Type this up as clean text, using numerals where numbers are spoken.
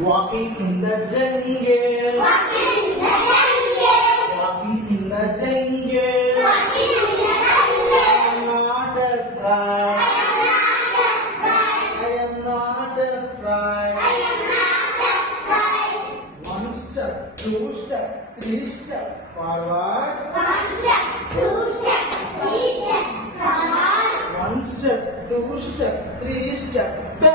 Walking in the jungle. Walking in the jungle. Walking in the jungle. Walking in the jungle. I am not afraid. I am not afraid. I am not afraid. I am not afraid. One step, two step, three step forward. One step, two step, three step forward. One step, two step, three step back.